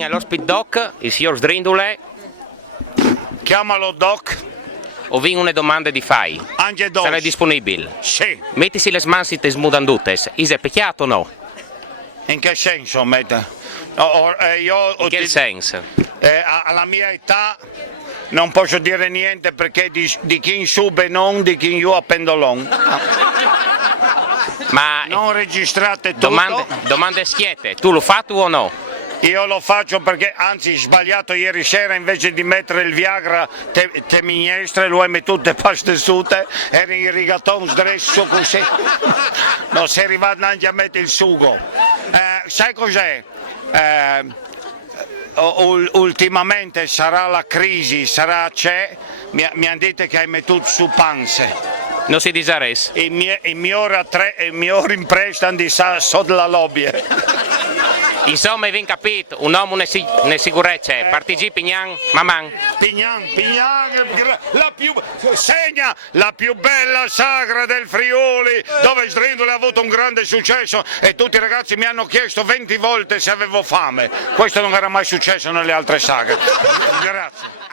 vinc l'ospite doc, il signor Sdrindule, Chiamalo Doc, o vinc una domanda di fai. anche Doc. Sarà disponibile. Sì, Mettisi le mansitte smudandutes, is è pecchiato o no? in che senso mette? Io In che senso? alla mia età non posso dire niente perché di chi in sube non, di chi in giù a pendolon. Ma Non registrate tutto. domande schiette, tu lo fatto o no? Io lo faccio perché, anzi, sbagliato ieri sera, invece di mettere il Viagra te minestre, lo hai messo tutte paste sute, era in rigatone sdresso così. No, sei arrivato anche a mettere il sugo. Sai cos'è? Ultimamente sarà la crisi, c'è, mi hanno detto che hai messo su panze. Non si disares. Il mio impresta di so della lobby. Insomma, hai capito, un uomo ne sicurezza, partigi Pignan, Maman. Pignan, segna la più bella sagra del Friuli, dove Sdrindule ha avuto un grande successo e tutti i ragazzi mi hanno chiesto 20 volte se avevo fame. Questo non era mai successo nelle altre sagre. Grazie.